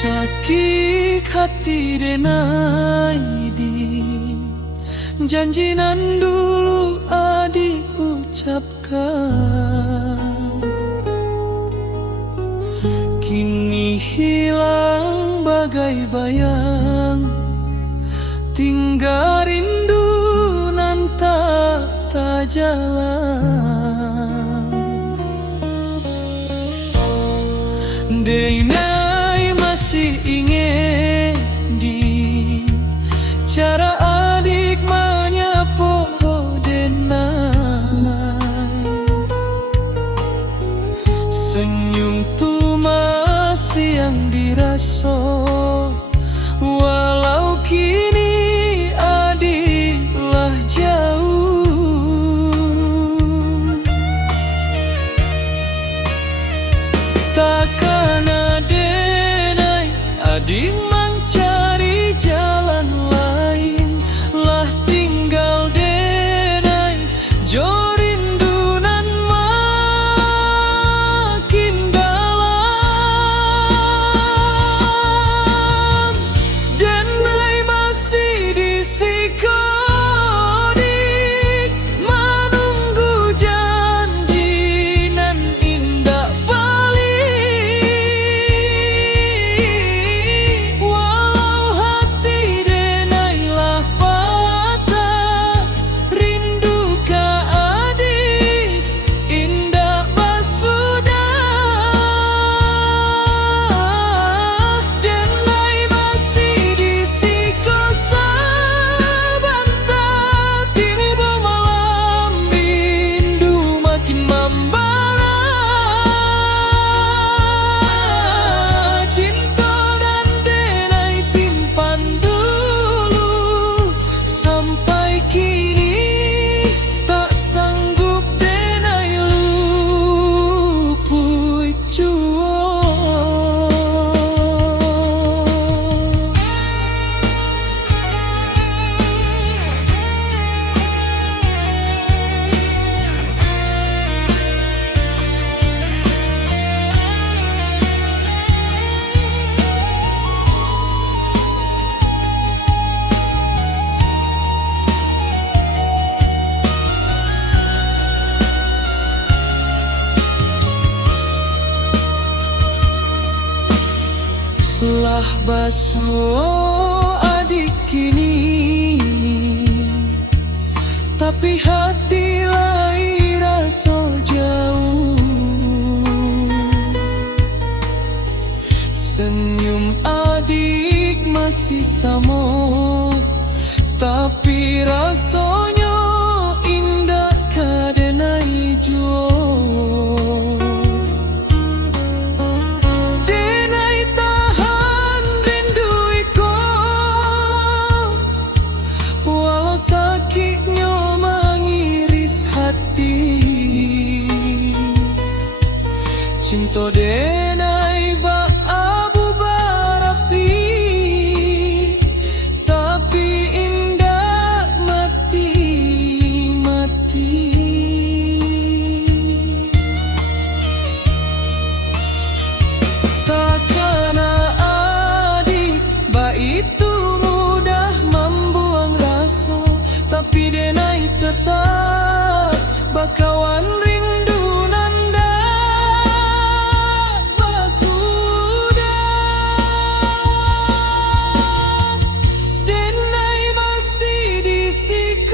sakit hati denai di janji nan dulu adik ucapkan, kini hilang bagai bayang, tinggal rindu nan tak jalan. Denai masih ingin di cara adik menyapa denai, senyum tu masih yang dirasa, walau kini adiklah jauh. Takkan denai adik mencari jalan lain, lah tinggal denai jo rindu nan makin dalam. Denai masih di sikodik menunggu janji nan indah balik, walau hati denai lah patah, rindu ka adik indah basudah. Denai masih di siko sabantah, tiba malam rindu makin membara. Cinta dan denai simpan dulu, sampai kini tak sanggup denai lupui jua. Lah basuh adik kini, tapi hati lai rasa jauh. Senyum adik masih sama, tapi rasanya indah ka denai jua. Denai tahan rindu iko, walau sakitnya mengiris hati. Cinta denai bak abu barapi, tapi indah mati-mati. Takkan adik ba itu mudah membuang rasa, tapi denai tetap bakawan rindu nanda basudah. Denai masih di sikodik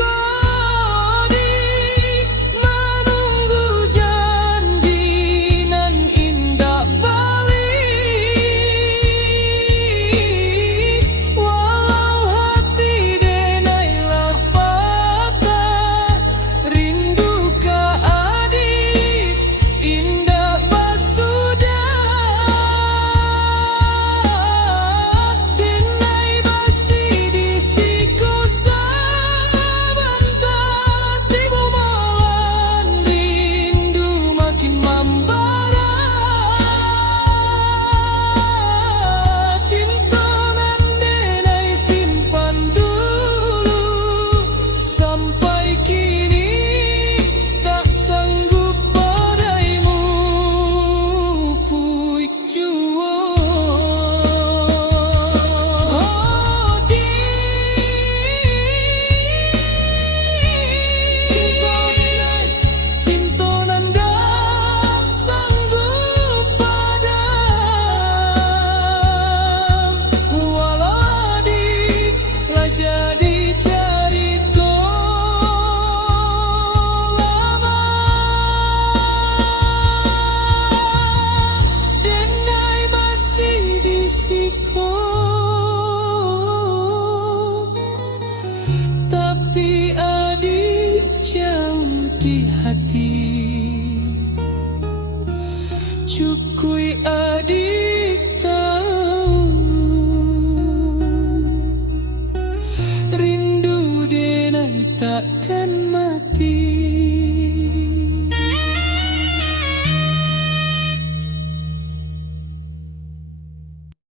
menunggu janji nan indah balik, walau hati denai lah patah, rindu ka adik resiko, tapi adik jauh di hati. Cukui adik tahu, rindu denai takkan mati.